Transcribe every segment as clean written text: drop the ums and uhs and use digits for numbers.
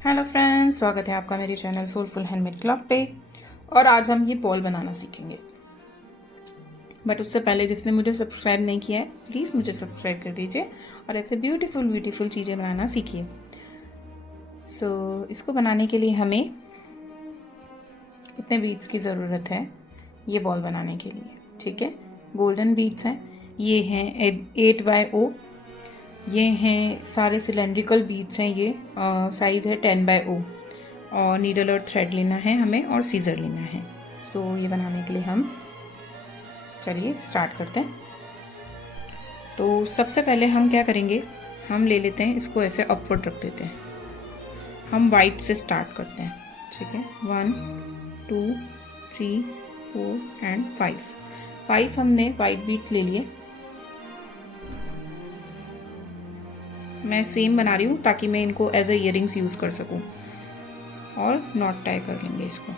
Hello friends, स्वागत है आपका मेरे चैनल सोलफुल हैंडमेड क्लब पे। और आज हम ये बॉल बनाना सीखेंगे। बट उससे पहले जिसने मुझे सब्सक्राइब नहीं किया है, प्लीज़ मुझे सब्सक्राइब कर दीजिए और ऐसे ब्यूटीफुल चीज़ें बनाना सीखिए। इसको बनाने के लिए हमें इतने बीड्स की ज़रूरत है ये बॉल बनाने के लिए। ठीक है, गोल्डन बीड्स हैं, ये हैं 8x0। ये हैं सारे सिलेंड्रिकल बीड्स हैं। ये साइज़ है 10x0। और नीडल और थ्रेड लेना है हमें और सीज़र लेना है। ये बनाने के लिए हम चलिए स्टार्ट करते हैं। तो सबसे पहले हम क्या करेंगे, हम ले लेते हैं इसको ऐसे अपवर्ड रख देते हैं। हम वाइट से स्टार्ट करते हैं। ठीक है, 1 2 3 4 एंड 5 हमने वाइट बीट ले लिए। मैं सेम बना रही हूँ ताकि मैं इनको एज ए ईयरिंग्स यूज़ कर सकूँ। और नॉट टाई कर लेंगे इसको।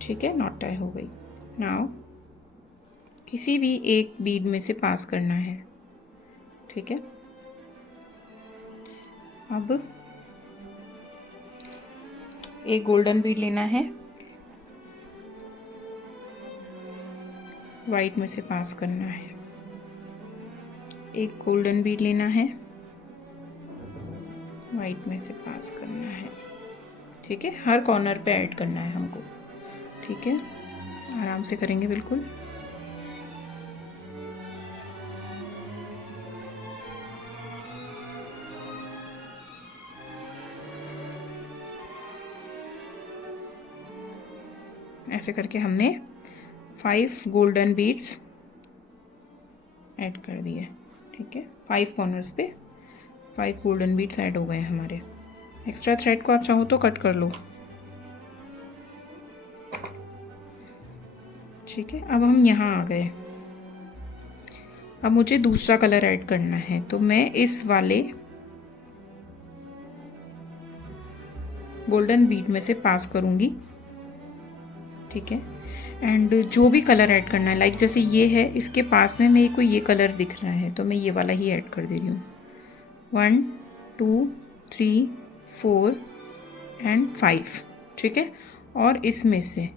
ठीक है, नॉट टाई हो गई। नाउ किसी भी एक बीड में से पास करना है। ठीक है, अब एक गोल्डन बीड लेना है, वाइट में से पास करना है। एक गोल्डन बीड लेना है, वाइट में से पास करना है। ठीक है, हर कॉर्नर पे ऐड करना है हमको। ठीक है, आराम से करेंगे बिल्कुल। ऐसे करके हमने 5 गोल्डन बीड्स ऐड कर दिए। ठीक है, 5 कॉर्नर्स पे 5 गोल्डन बीड्स ऐड हो गए हमारे। एक्स्ट्रा थ्रेड को आप चाहो तो कट कर लो। ठीक है, अब हम यहाँ आ गए। अब मुझे दूसरा कलर ऐड करना है, तो मैं इस वाले गोल्डन बीड में से पास करूँगी। ठीक है, एंड जो भी कलर ऐड करना है, लाइक जैसे ये है, इसके पास में मेरे को ये कलर दिख रहा है तो मैं ये वाला ही ऐड कर दे रही हूँ। 1 2 3 4 एंड 5। ठीक है, और इसमें से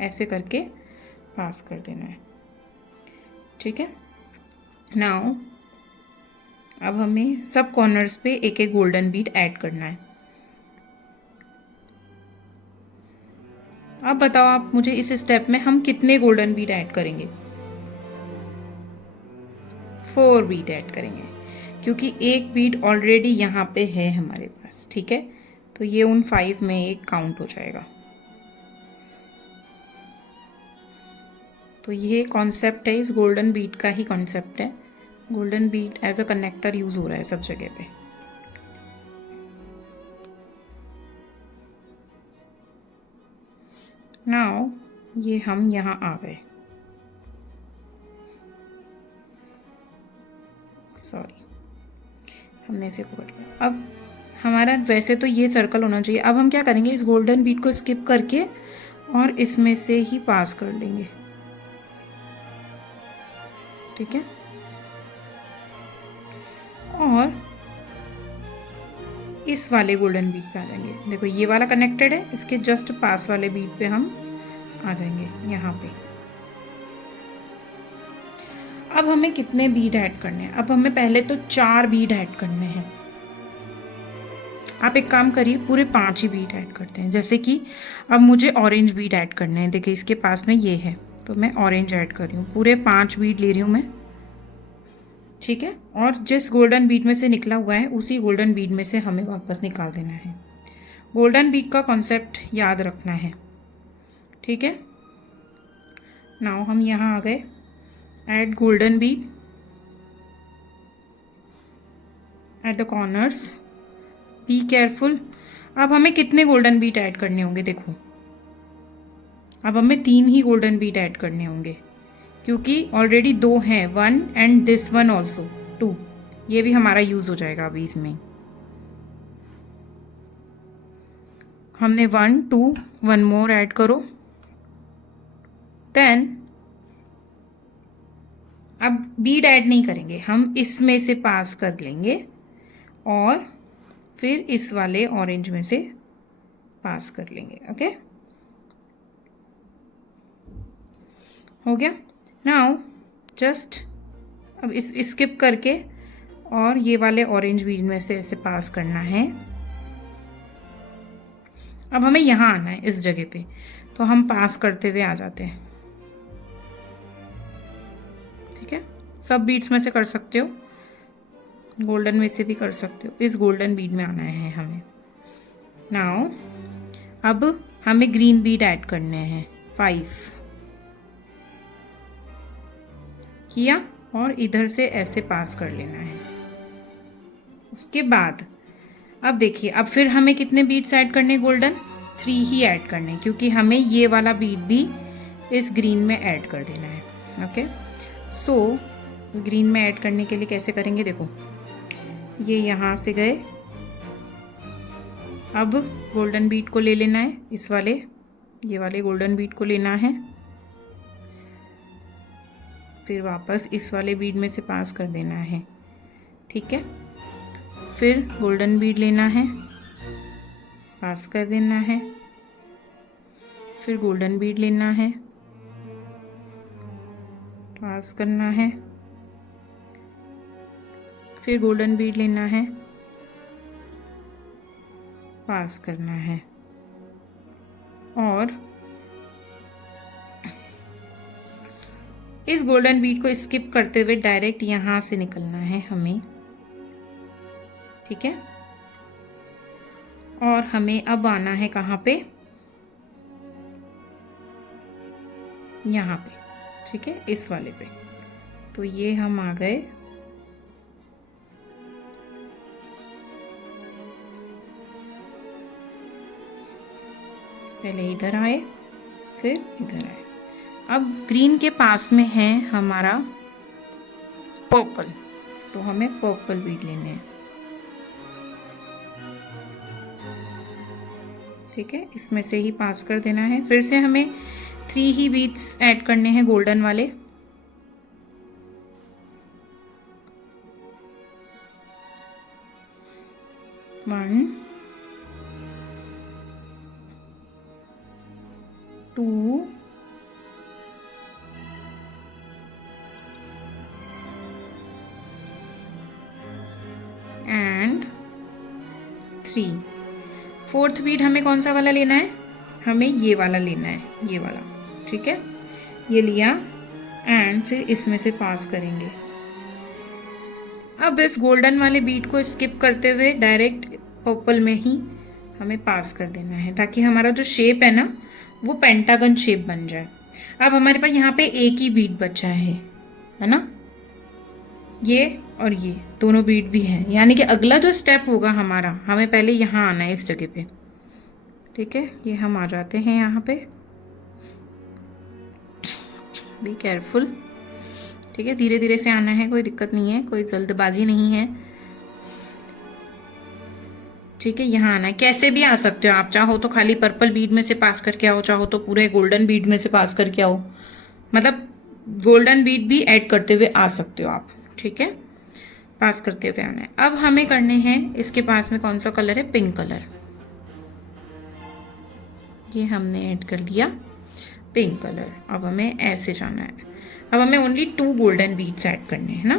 ऐसे करके पास कर देना है। ठीक है, नाउ अब हमें सब कॉर्नर्स पे एक एक गोल्डन बीड ऐड करना है। अब बताओ आप मुझे, इस स्टेप में हम कितने गोल्डन बीड ऐड करेंगे? 4 बीड ऐड करेंगे, क्योंकि एक बीड ऑलरेडी यहाँ पे है हमारे पास। ठीक है, तो ये उन 5 में एक काउंट हो जाएगा। तो ये कॉन्सेप्ट है, इस गोल्डन बीड का ही कॉन्सेप्ट है। Golden bead as a connector use हो रहा है सब जगह पे। नाउ ये हम यहाँ आ गए। सॉरी, हमने इसे पकड़ लिया। अब हमारा वैसे तो ये सर्कल होना चाहिए। अब हम क्या करेंगे, इस गोल्डन बीड को स्किप करके और इसमें से ही पास कर लेंगे। ठीक है, और इस वाले गोल्डन बीड पे आ जाएंगे। देखो ये वाला कनेक्टेड है, इसके जस्ट पास वाले बीड पे हम आ जाएंगे यहाँ पे। अब हमें कितने बीड ऐड करने हैं? अब हमें पहले तो 4 बीड ऐड करने हैं। आप एक काम करिए, पूरे 5 ही बीड ऐड करते हैं। जैसे कि अब मुझे ऑरेंज बीड ऐड करने हैं। देखिए इसके पास में ये है, तो मैं ऑरेंज ऐड कर रही हूँ। पूरे 5 बीड ले रही हूँ मैं। ठीक है, और जिस गोल्डन बीड में से निकला हुआ है उसी गोल्डन बीड में से हमें वापस निकाल देना है। गोल्डन बीड का कॉन्सेप्ट याद रखना है। ठीक है, नाउ हम यहाँ आ गए। Add golden Beed at the corners, be careful. अब हमें कितने गोल्डन बीड ऐड करने होंगे? देखो अब हमें 3 ही गोल्डन बीड ऐड करने होंगे, क्योंकि ऑलरेडी 2 हैं, 1 एंड दिस वन ऑल्सो 2। ये भी हमारा यूज हो जाएगा अभी इसमें। हमने 1 2 1 मोर ऐड करो, देन अब बीड ऐड नहीं करेंगे, हम इसमें से पास कर लेंगे और फिर इस वाले ऑरेंज में से पास कर लेंगे। ओके, हो गया। नाउ जस्ट अब इस स्किप करके और ये वाले ऑरेंज बीड में से ऐसे पास करना है। अब हमें यहाँ आना है इस जगह पे, तो हम पास करते हुए आ जाते हैं। ठीक है, सब बीड्स में से कर सकते हो, गोल्डन में से भी कर सकते हो। इस गोल्डन बीड में आना है हमें। नाउ अब हमें ग्रीन बीड ऐड करने हैं। 5 किया और इधर से ऐसे पास कर लेना है। उसके बाद अब देखिए, अब फिर हमें कितने बीड्स ऐड करने गोल्डन? 3 ही ऐड करने, क्योंकि हमें ये वाला बीड भी इस ग्रीन में ऐड कर देना है। ओके, सो ग्रीन में ऐड करने के लिए कैसे करेंगे? देखो, ये यहाँ से गए, अब गोल्डन बीड को ले लेना है, इस वाले ये वाले गोल्डन बीड को लेना है, फिर वापस इस वाले बीड में से पास कर देना है। ठीक है, फिर गोल्डन बीड लेना है, पास कर देना है, फिर गोल्डन बीड लेना है, पास करना है, फिर गोल्डन बीड लेना है, पास करना है, और इस गोल्डन बीड को स्किप करते हुए डायरेक्ट यहां से निकलना है हमें। ठीक है, और हमें अब आना है कहाँ पे? यहाँ पे। ठीक है, इस वाले पे। तो ये हम आ गए, पहले इधर आए फिर इधर आए। अब ग्रीन के पास में है हमारा पर्पल, तो हमें पर्पल बीड लेने हैं। ठीक है, इसमें से ही पास कर देना है। फिर से हमें 3 ही बीड्स ऐड करने हैं गोल्डन वाले। One, 2, and 3। 4th बीड हमें कौन सा वाला लेना है? हमें ये वाला लेना है, ये वाला। ठीक है, ये लिया एंड फिर इसमें से पास करेंगे। अब इस गोल्डन वाले बीड को स्किप करते हुए डायरेक्ट पर्पल में ही हमें पास कर देना है, ताकि हमारा जो शेप है ना वो पेंटागन शेप बन जाए। अब हमारे पास यहाँ पे एक ही बीड बचा है ना, ये और ये दोनों बीड भी हैं, यानी कि अगला जो स्टेप होगा हमारा, हमें पहले यहाँ आना है इस जगह पे। ठीक है, ये हम आ जाते हैं यहाँ पे। Be careful. ठीक है, धीरे धीरे से आना है, कोई दिक्कत नहीं है, कोई जल्दबाजी नहीं है। ठीक है, यहाँ आना है। कैसे भी आ सकते हो आप, चाहो तो खाली पर्पल बीड में से पास करके आओ, चाहो तो पूरे गोल्डन बीड में से पास करके आओ, मतलब गोल्डन बीड भी ऐड करते हुए आ सकते हो आप। ठीक है, पास करते हुए आना है। अब हमें करने हैं, इसके पास में कौन सा कलर है? Pink colour. ये हमने ऐड कर दिया पिंक कलर। अब हमें ऐसे जाना है। अब हमें ओनली 2 गोल्डन बीड्स ऐड करने हैं ना,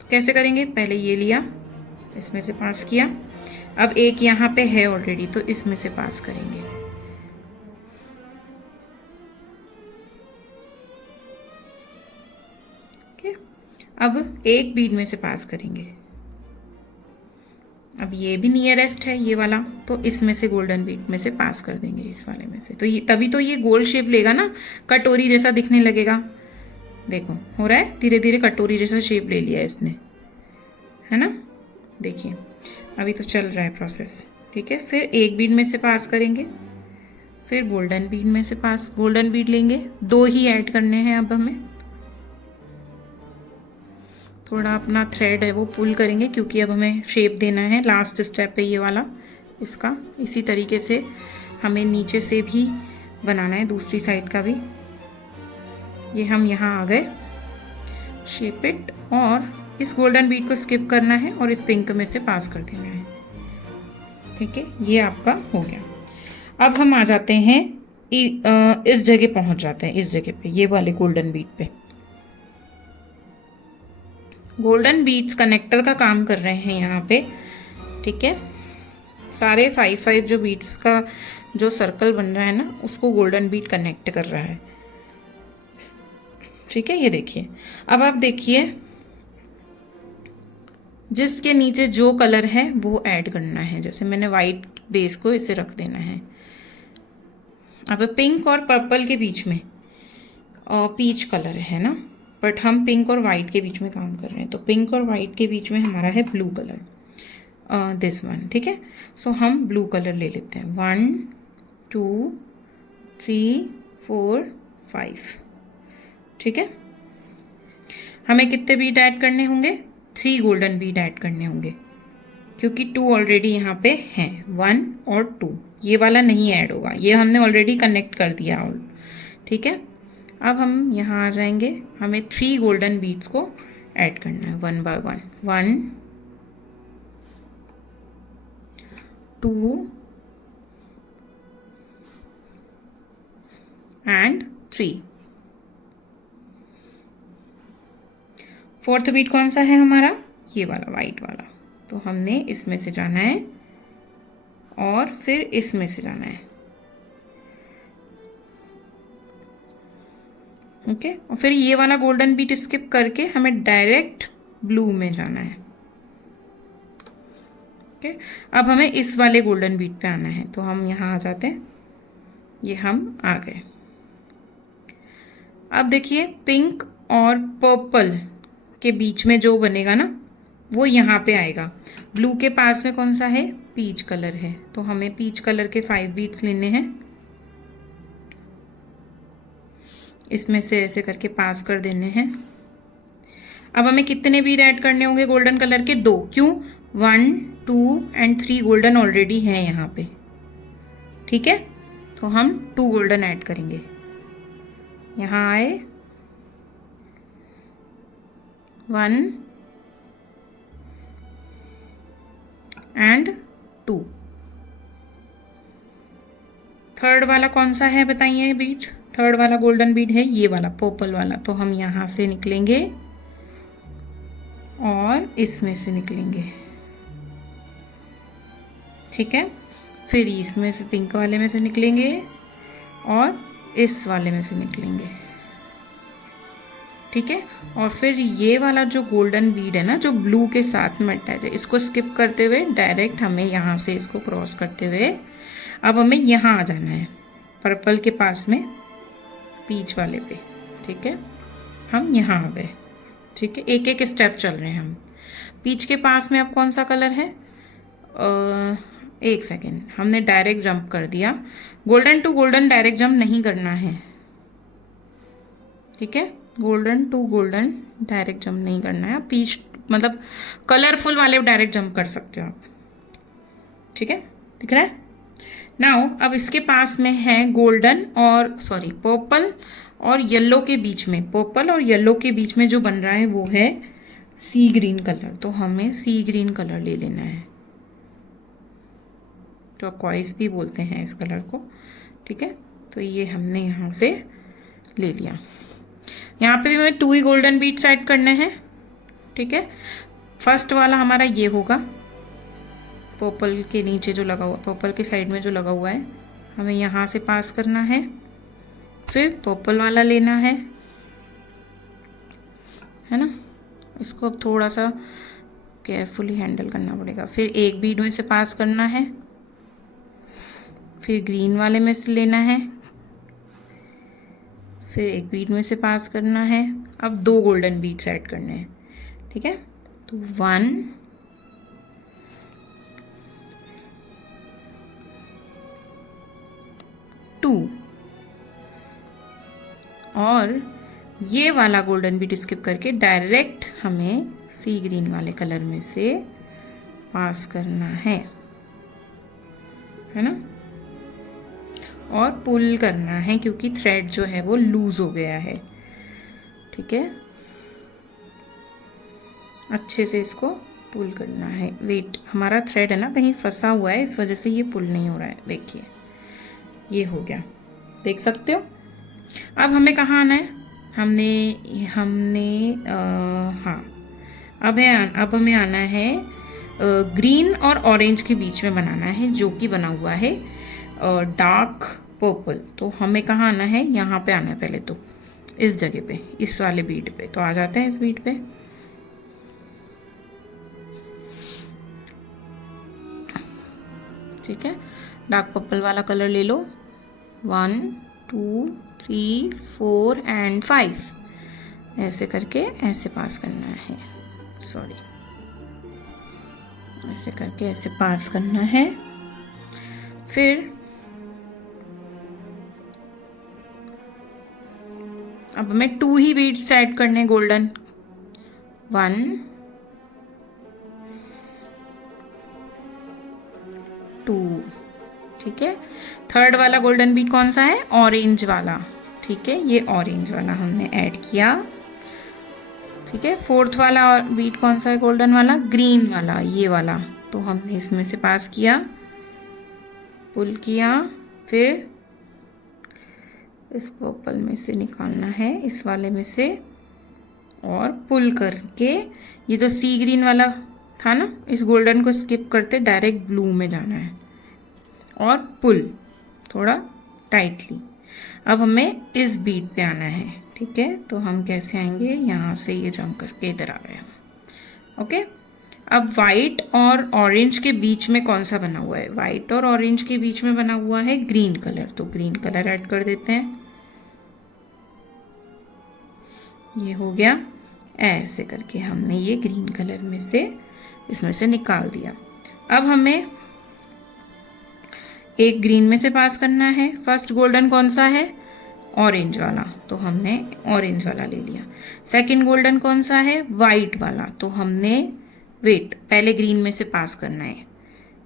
तो कैसे करेंगे? पहले ये लिया, इसमें से पास किया, अब एक यहाँ पे है ऑलरेडी, तो इसमें से पास करेंगे। ओके, अब एक बीड में से पास करेंगे। अब ये भी नियरेस्ट है ये वाला, तो इसमें से गोल्डन बीड में से पास कर देंगे, इस वाले में से। तो ये तभी तो ये गोल शेप लेगा ना, कटोरी जैसा दिखने लगेगा। देखो हो रहा है, धीरे धीरे कटोरी जैसा शेप ले लिया इसने, है ना। देखिए अभी तो चल रहा है प्रोसेस। ठीक है, फिर एक बीड में से पास करेंगे, फिर गोल्डन बीड में से पास, गोल्डन बीड लेंगे, 2 ही ऐड करने हैं। अब हमें थोड़ा अपना थ्रेड है वो पुल करेंगे, क्योंकि अब हमें शेप देना है। लास्ट स्टेप है ये वाला इसका। इसी तरीके से हमें नीचे से भी बनाना है, दूसरी साइड का भी। ये हम यहाँ आ गए। शेप इट, और इस गोल्डन बीड को स्किप करना है और इस पिंक में से पास कर देना है। ठीक है, ये आपका हो गया। अब हम आ जाते हैं इस जगह पहुंच जाते हैं, इस जगह पे, ये वाले गोल्डन बीड पे। गोल्डन बीड्स कनेक्टर का काम कर रहे हैं यहाँ पे। ठीक है, सारे 5 जो बीड्स का जो सर्कल बन रहा है ना, उसको गोल्डन बीड कनेक्ट कर रहा है। ठीक है, ये देखिए। अब आप देखिए, जिसके नीचे जो कलर है वो ऐड करना है। जैसे मैंने वाइट बेस को इसे रख देना है। अब पिंक और पर्पल के बीच में पीच कलर है ना, बट हम पिंक और वाइट के बीच में काम कर रहे हैं, तो पिंक और वाइट के बीच में हमारा है ब्लू कलर, दिस वन। ठीक है, सो हम ब्लू कलर ले लेते हैं। 1 2 3 4 5। ठीक है, हमें कितने बीट ऐड करने होंगे? 3 गोल्डन बीट ऐड करने होंगे, क्योंकि 2 ऑलरेडी यहाँ पे हैं, 1 और 2। ये वाला नहीं ऐड होगा, ये हमने ऑलरेडी कनेक्ट कर दिया। ठीक है, अब हम यहाँ आ जाएंगे, हमें 3 गोल्डन बीड्स को ऐड करना है 1 बाय 1। 1 2 एंड 3। फोर्थ बीट कौन सा है हमारा? ये वाला, वाइट वाला। तो हमने इसमें से जाना है और फिर इसमें से जाना है। ओके, और फिर ये वाला गोल्डन बीट स्किप करके हमें डायरेक्ट ब्लू में जाना है। ओके, अब हमें इस वाले गोल्डन बीट पे आना है, तो हम यहाँ आ जाते हैं। ये हम आ गए। अब देखिए, पिंक और पर्पल के बीच में जो बनेगा ना, वो यहाँ पे आएगा। ब्लू के पास में कौन सा है? पीच कलर है, तो हमें पीच कलर के 5 बीट्स लेने हैं। इसमें से ऐसे करके पास कर देने हैं। अब हमें कितने बीट ऐड करने होंगे गोल्डन कलर के? 2। क्यों? 1 2 एंड 3 गोल्डन ऑलरेडी हैं यहाँ पे। ठीक है, तो हम 2 गोल्डन ऐड करेंगे। यहाँ आए, 1 एंड 2। थर्ड वाला कौन सा है बताइए बीट? थर्ड वाला गोल्डन बीट है ये वाला, पर्पल वाला। तो हम यहाँ से निकलेंगे और इसमें से निकलेंगे। ठीक है, फिर इसमें से पिंक वाले में से निकलेंगे और इस वाले में से निकलेंगे। ठीक है, और फिर ये वाला जो गोल्डन बीड है ना, जो ब्लू के साथ में अटैच है, इसको स्किप करते हुए डायरेक्ट हमें यहाँ से इसको क्रॉस करते हुए अब हमें यहाँ आ जाना है, पर्पल के पास में पीच वाले पे। ठीक है, हम यहाँ आ गए। ठीक है, एक एक स्टेप चल रहे हैं हम। पीच के पास में अब कौन सा कलर है? एक सेकेंड, हमने डायरेक्ट जंप कर दिया। Golden to golden direct jump नहीं करना है। ठीक है, golden to golden direct jump नहीं करना है। पीच मतलब कलरफुल वाले डायरेक्ट जंप कर सकते हो आप। ठीक है, दिख रहा है? नाउ अब इसके पास में है गोल्डन और सॉरी पर्पल और येलो के बीच में, पर्पल और येलो के बीच में जो बन रहा है वो है सी ग्रीन कलर। तो हमें सी ग्रीन कलर ले लेना है, टर्कोइज भी बोलते हैं इस कलर को। ठीक है, तो ये हमने यहाँ से ले लिया। यहाँ पे भी हमें 2 ही गोल्डन बीट्स ऐड करने हैं। ठीक है, फर्स्ट वाला हमारा ये होगा, पर्पल के नीचे जो लगा हुआ, पर्पल के साइड में जो लगा हुआ है, हमें यहाँ से पास करना है। फिर पर्पल वाला लेना है ना, इसको अब थोड़ा सा केयरफुली हैंडल करना पड़ेगा। फिर एक बीड में से पास करना है, फिर ग्रीन वाले में से लेना है, फिर एक बीड में से पास करना है। अब 2 गोल्डन बीड्स ऐड करने हैं। ठीक है, तो 1 2 और ये वाला गोल्डन बीट स्किप करके डायरेक्ट हमें सी ग्रीन वाले कलर में से पास करना है ना, और पुल करना है क्योंकि थ्रेड जो है वो लूज हो गया है। ठीक है, अच्छे से इसको पुल करना है। वेट, हमारा थ्रेड है ना कहीं फंसा हुआ है, इस वजह से ये पुल नहीं हो रहा है। देखिए ये हो गया, देख सकते हो। अब हमें कहाँ आना है? हमने हाँ, अब हमें आना है ग्रीन और ऑरेंज के बीच में बनाना है, जो कि बना हुआ है डार्क पर्पल। तो हमें कहाँ आना है? यहाँ पे आना है पहले तो, इस जगह पे, इस वाले बीट पे। तो आ जाते हैं इस बीट पे। ठीक है, डार्क पर्पल वाला कलर ले लो। 1 2 3 4 एंड 5 ऐसे करके ऐसे पास करना है। सॉरी, ऐसे करके ऐसे पास करना है। फिर अब हमें 2 ही बीड्स ऐड करने गोल्डन। 1 2, ठीक है। थर्ड वाला गोल्डन बीड कौन सा है? ऑरेंज वाला। ठीक है, ये ऑरेंज वाला हमने ऐड किया। ठीक है, फोर्थ वाला बीड कौन सा है गोल्डन वाला? ग्रीन वाला, ये वाला। तो हमने इसमें से पास किया, पुल किया। फिर इस पर्पल में से निकालना है, इस वाले में से, और पुल करके ये जो सी ग्रीन वाला था ना, इस गोल्डन को स्किप करते डायरेक्ट ब्लू में जाना है और पुल थोड़ा टाइटली। अब हमें इस बीट पे आना है। ठीक है, तो हम कैसे आएंगे? यहाँ से ये जंप करके इधर आ गए हम। ओके, अब वाइट और ऑरेंज के बीच में कौन सा बना हुआ है? वाइट और ऑरेंज के बीच में बना हुआ है ग्रीन कलर। तो ग्रीन कलर ऐड कर देते हैं। ये हो गया। ऐसे करके हमने ये ग्रीन कलर में से इसमें से निकाल दिया। अब हमें एक ग्रीन में से पास करना है। फर्स्ट गोल्डन कौन सा है? ऑरेंज वाला, तो हमने ऑरेंज वाला ले लिया। सेकंड गोल्डन कौन सा है? वाइट वाला। तो हमने वेट, पहले ग्रीन में से पास करना है।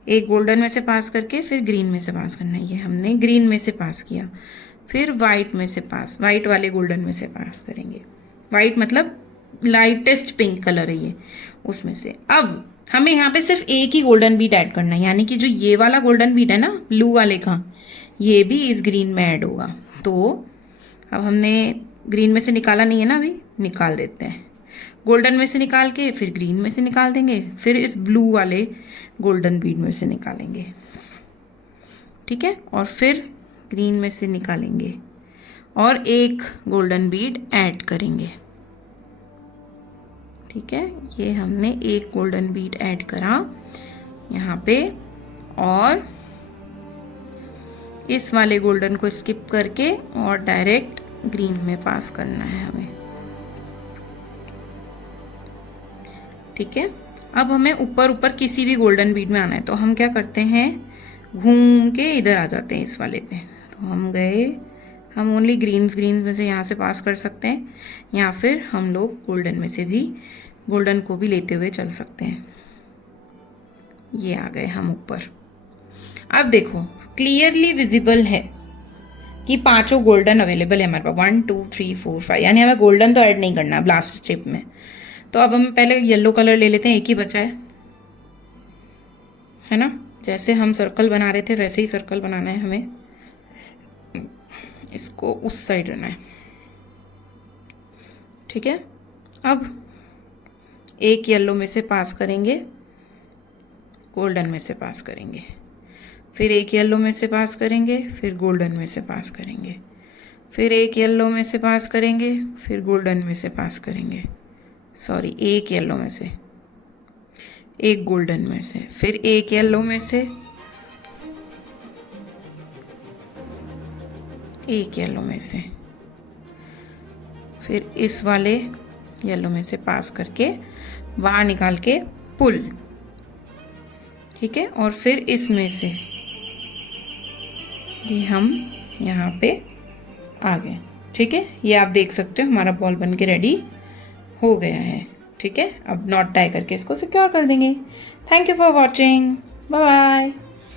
एक गोल्डन में से पास करके फिर ग्रीन में से पास करना है। ये हमने ग्रीन में से पास किया। फिर वाइट में से पास, वाइट वाले गोल्डन में से पास करेंगे। वाइट मतलब लाइटेस्ट पिंक कलर है ये, उसमें से। अब हमें यहाँ पे सिर्फ एक ही गोल्डन बीट ऐड करना है, यानी कि जो ये वाला गोल्डन बीट है ना ब्लू वाले का, ये भी इस ग्रीन में ऐड होगा। तो अब हमने ग्रीन में से निकाला नहीं है ना, अभी निकाल देते हैं। गोल्डन में से निकाल के फिर ग्रीन में से निकाल देंगे, फिर इस ब्लू वाले गोल्डन बीड में से निकालेंगे। ठीक है, और फिर ग्रीन में से निकालेंगे और एक गोल्डन बीड ऐड करेंगे। ठीक है, ये हमने एक गोल्डन बीड ऐड करा यहाँ पे, और इस वाले गोल्डन को स्किप करके और डायरेक्ट ग्रीन में पास करना है हमें। ठीक है, अब हमें ऊपर ऊपर किसी भी गोल्डन बीड में आना है। तो हम क्या करते हैं, घूम के इधर आ जाते हैं इस वाले पे। तो हम गए, हम ओनली ग्रीन में से यहाँ से पास कर सकते हैं, या फिर हम लोग गोल्डन में से भी, गोल्डन को भी लेते हुए चल सकते हैं। ये आ गए हम ऊपर। अब देखो क्लियरली विजिबल है कि पांचों गोल्डन अवेलेबल है हमारे पास। 1 2 3 4 5, यानी हमें गोल्डन तो ऐड नहीं करना है ब्लास्ट स्ट्रिप में। तो अब हम पहले येलो कलर ले लेते हैं, एक ही बचा है ना। जैसे हम सर्कल बना रहे थे वैसे ही सर्कल बनाना है हमें, इसको उस साइड रहना है। ठीक है, अब एक येलो में से पास करेंगे, गोल्डन में से पास करेंगे, फिर एक येलो में से पास करेंगे, फिर गोल्डन में से पास करेंगे, फिर एक येलो में से पास करेंगे, फिर गोल्डन में से पास करेंगे। सॉरी, एक येलो में से, एक गोल्डन में से, फिर एक येलो में से, एक येलो में से, फिर इस वाले येलो में से पास करके बाहर निकाल के पुल। ठीक है, और फिर इसमें से ये हम यहाँ पे आ गए। ठीक है, ये आप देख सकते हो हमारा बॉल बन के रेडी हो गया है। ठीक है, अब नॉट टाई करके इसको सिक्योर कर देंगे। Thank you for watching, bye bye.